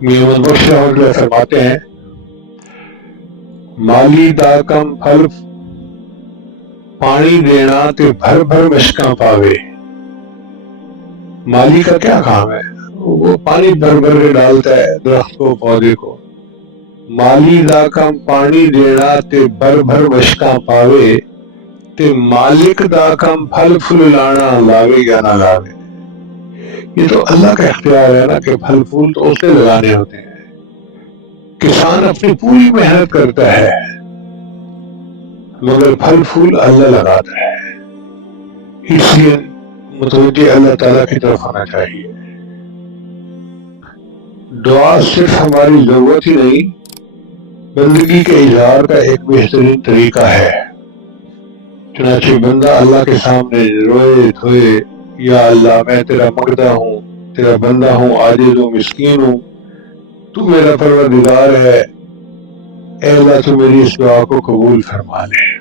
میاں محمد بخش رحمۃ اللہ فرماتے ہیں مالی دا کم پھل پانی دینا تے بھر بھر مشکاں پاوے۔ مالی کا کیا کام ہے؟ وہ پانی بھر بھر کے ڈالتا ہے درخت کو پودے کو۔ مالی دا کم پانی دینا تے بھر بھر مشکاں پاوے تے مالک دا کم پھل پھول لانا لاوے یا نہ لاوے۔ یہ تو اللہ کا اختیار ہے نا کہ پھل پھول تو اسے لگانے ہوتے ہیں۔ کسان اپنی پوری محنت کرتا ہے مگر پھل پھول اللہ لگاتا ہے، اس لیے متوجہ اللہ تعالیٰ کی طرف آنا چاہیے۔ دعا صرف ہماری ضرورت ہی نہیں بندگی کے اظہار کا ایک بہترین طریقہ ہے۔ چنانچہ بندہ اللہ کے سامنے روئے دھوئے یا اللہ میں تیرا مردہ ہوں، تیرا بندہ ہوں، عاجز ہوں، مسکین ہوں، تو میرا پروردگار ہے، اے اللہ تو میری اس دعا کو قبول فرما لے۔